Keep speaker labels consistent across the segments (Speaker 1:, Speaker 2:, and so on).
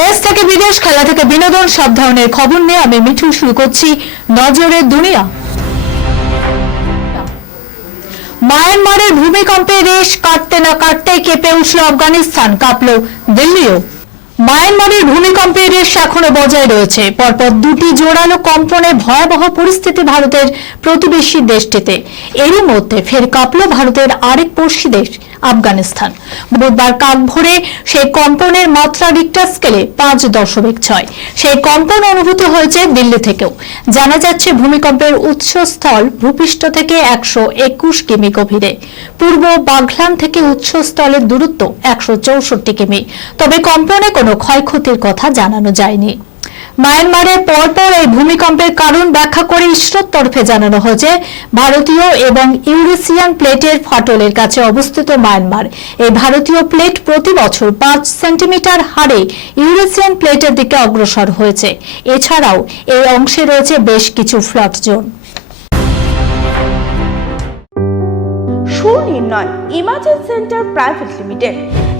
Speaker 1: দেশ থেকে বিদেশ খেলা থেকে বিনোদন, সব ধরনের খবর নিয়ে আমি মিঠু শুরু করছি নজরের দুনিয়া। মায়ানমারের ভূমিকম্পে রেশ কাটতে না কাটতে কেঁপে উঠল আফগানিস্তান, কাঁপল দিল্লিও। মায়ানমারের ভূমিকম্পের রেশ এখনও বজায় রয়েছে। পরপর দুটি জোরালো কম্পনে ভয়াবহ পরিস্থিতি ভারতের প্রতিবেশী দেশটিতে। এরই মধ্যে ফের কাঁপল ভারতের আরেক পড়শি দেশ, আফগানিস্তান। বুধবার কাক ভরে সেই কম্পনের মাত্রা রিক্টার স্কেলে পাঁচ দশমিক ছয়। সেই কম্পন অনুভূত হয়েছে দিল্লি থেকেও। জানা যাচ্ছে ভূমিকম্পের উৎসস্থল ভূপৃষ্ঠ থেকে একশো একুশ কিমি গভীরে। পূর্ব বাঘলান থেকে উৎসস্থলের দূরত্ব একশো চৌষট্টি কিমি। তবে কম্পনে কোনো ক্ষয়ক্ষতির কথা জানানো যায়নি। মায়ানমারের পরপর এই ভূমিকম্পের কারণ ব্যাখ্যা করে ইসরোর তরফে জানানো হয়েছে, ভারতীয় এবং ইউরেশিয়ান প্লেটের ফাটলের কাছে অবস্থিত মায়ানমার। এই ভারতীয় প্লেট প্রতি বছর পাঁচ সেন্টিমিটার হারে ইউরেশিয়ান প্লেটের দিকে অগ্রসর হয়েছে। এছাড়াও এই অংশে রয়েছে বেশ কিছু ফ্লট zone.
Speaker 2: Sunirnoy imaging centre private limited.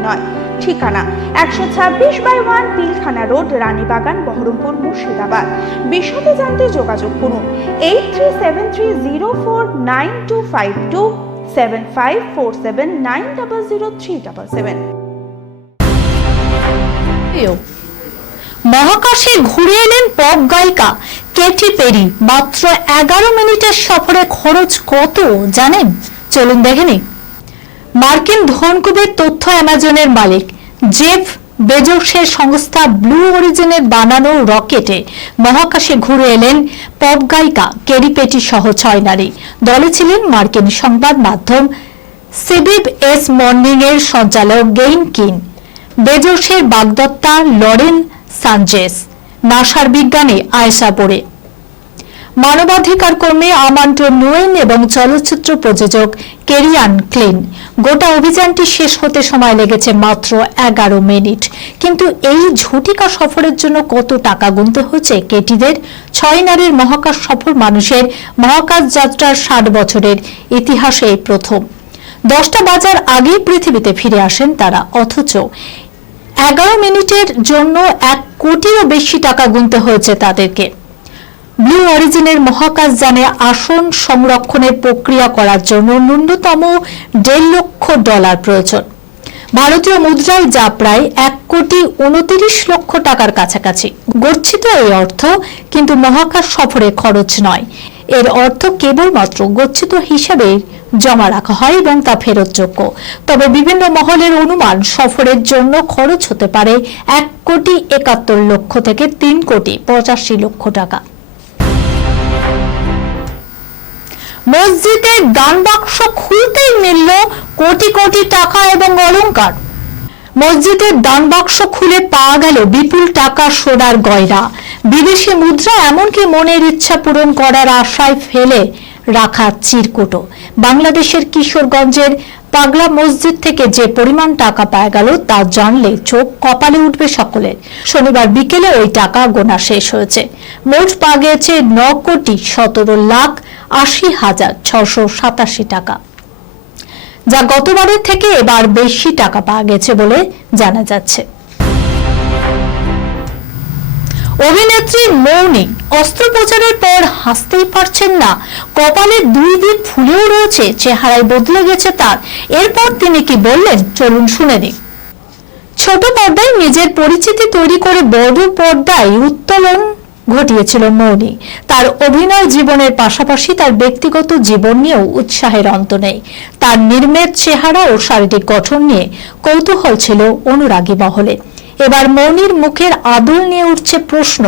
Speaker 2: সুনির্ণয় ঠিকানা একশো ছাব্বিশ by one Pilkhana road, Ranibagan, Baharampur, Murshidabad. বিশদে জানতে যোগাযোগ করুন eight three seven three zero four nine two five two seven five four seven nine double zero three double seven.
Speaker 1: মহাকাশে ঘুরে এলেন পপ গায়িকা কেটি পেরি। মাত্র এগারো মিনিটের সফরে খরচ কত জানেন? চলুন দেখে নিই। মার্কিন ধনকুবের তথ্য অ্যামাজনের মালিক। জেফ বেজোসের সংস্থা ব্লু অরিজিনের বানানো রকেটে মহাকাশে ঘুরে এলেন পপ গায়িকা কেরি পেটি সহ ছয় নারী। দলে ছিলেন মার্কিন সংবাদ মাধ্যম সিবিব এস মর্নিং এর সঞ্চালক গেইন কিন। বেজোসের বাগদত্তা লরেন সানজেস নাসার বিজ্ঞানী আয়েশা পড়ে মানবাধিকার কর্মী আমান্টো নুয়েন এবং চলচ্চিত্র প্রযোজক কেরিয়ান ক্লিন। গোটা অভিযানটি শেষ হতে সময় লেগেছে মাত্র এগারো মিনিট। কিন্তু এই ঝটিকা সফরের জন্য কত টাকা গুনতে হয়েছে কেটিদের? ছয় নারীর মহাকাশ সফর মানুষের মহাকাশ যাত্রার ষাট বছরের ইতিহাসে প্রথম। দশটা বাজার আগেই পৃথিবীতে ফিরে আসেন তারা। অথচ এগারো মিনিটের জন্য এক কোটিরও বেশি টাকা গুনতে হয়েছে তাদেরকে। ব্লু অরিজিনের মহাকাশ যানে আসন সংরক্ষণের প্রক্রিয়া করার জন্য ন্যূনতম দেড় লক্ষ ডলার প্রয়োজন। ভারতীয় মুদ্রায় যা প্রায় এক কোটি উনতিরিশ লক্ষ টাকার কাছাকাছি। গচ্ছিত এই অর্থ কিন্তু মহাকাশ সফরে খরচ নয়। এর অর্থ কেবলমাত্র গচ্ছিত হিসাবে জমা রাখা হয় এবং তা ফেরতযোগ্য। তবে বিভিন্ন মহলের অনুমান সফরের জন্য খরচ হতে পারে এক কোটি একাত্তর লক্ষ থেকে তিন কোটি পঁচাশি লক্ষ টাকা। মসজিদের দান বাক্স খুলতেই মিলল কোটি কোটি টাকা এবং অলংকার। মসজিদের দান বাক্স খুলে পাওয়া গেল বিপুল টাকা সোনার গয়রা বিদেশি মুদ্রা এমনকি মনের ইচ্ছা পূরণ করার আশায় ফেলে রাখা চিরকুটো। বাংলাদেশের কিশোরগঞ্জের পাগলা মসজিদ থেকে যে পরিমাণ টাকা পাওয়া গেল তা জানলে চোখ কপালে উঠবে সকলের। শনিবার বিকেলে ওই টাকা গোনা শেষ হয়েছে। মোট পাওয়া গেছে ন কোটি সতেরো লাখ আশি হাজার ছশো সাতাশি টাকা। যা গতবারের থেকে এবার বেশি টাকা পাওয়া গেছে বলে জানা যাচ্ছে। অভিনেত্রী মৌনি অস্ত্রোপচারের পর হাসতেই পারছেন না। কপালের দুই দিক ফুলেও রয়েছে, চেহারায় বদলে গেছে তার। এরপর তিনি কি বললেন, চলুন শুনে নিন ছোট পর্দায় নিজের পরিচিতি তৈরি করে বড় পর্দায় উত্তোলন ঘটিয়েছিল মৌনি। তার অভিনয় জীবনের পাশাপাশি তার ব্যক্তিগত জীবন নিয়েও উৎসাহের অন্ত নেই। তার নির্মেদ চেহারা ও শারীরিক গঠন নিয়ে কৌতূহল ছিল অনুরাগী মহলে। এবার মৌনির মুখের আদল নিয়ে উঠছে প্রশ্ন।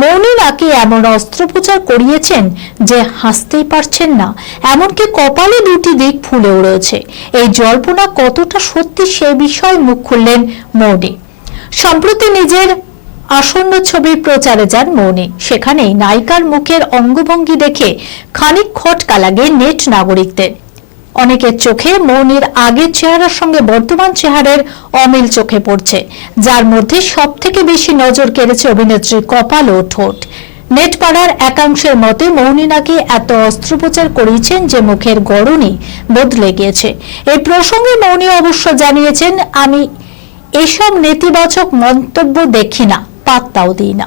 Speaker 1: মৌনি নাকি এমন অস্ত্রোপচার করিয়েছেন যে হাসতেই পারছেন না। এমনকি কপালে দুটি দিক ফুলেও রয়েছে। এই জল্পনা কতটা সত্যি সে বিষয়ে মুখ খুললেন মৌনি। সম্প্রতি নিজের আসন্ন ছবির প্রচারে যান মৌনি। সেখানেই নায়িকার মুখের অঙ্গভঙ্গি দেখে খানিক খটকা লাগে নেট নাগরিকদের। অনেকের চোখে মৌনির আগের চেহারার সঙ্গে বর্তমান চেহারার অমিল চোখে পড়ছে, যার মধ্যে সব থেকে বেশি নজর কেড়েছে অভিনেত্রীর কপাল ও ঠোঁট। নেটপাড়ার একাংশের মতে, মৌনি নাকি এত অস্ত্রোপচার করিয়েছেন যে মুখের গড়নই বদলে গিয়েছে। এই প্রসঙ্গে মৌনি অবশ্য জানিয়েছেন, আমি এসব নেতিবাচক মন্তব্য দেখি না, পাত্তাও দিই না।